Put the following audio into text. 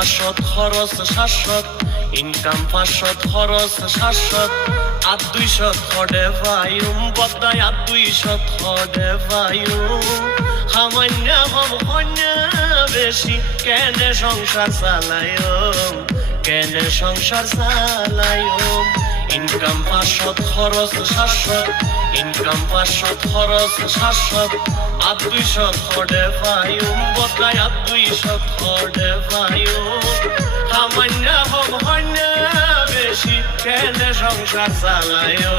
500 খরচ 700 ইনকাম 500 খরচ 700 আর 200 খডে ভাইম বদায় আর 200 খডে ভাইম সামান্য হম কন্যা বেশি কেনে সংসার চালায়ম কেনে সংসার চালায়ম ইনকাম 500 খরচ 700 ইনকাম 500 খরচ 700 আর 200 খডে ভাইম বদায় আর 200 খডে ভাইম সামান্য হম কন্যা বেশি কেনে সংসার চালায়ম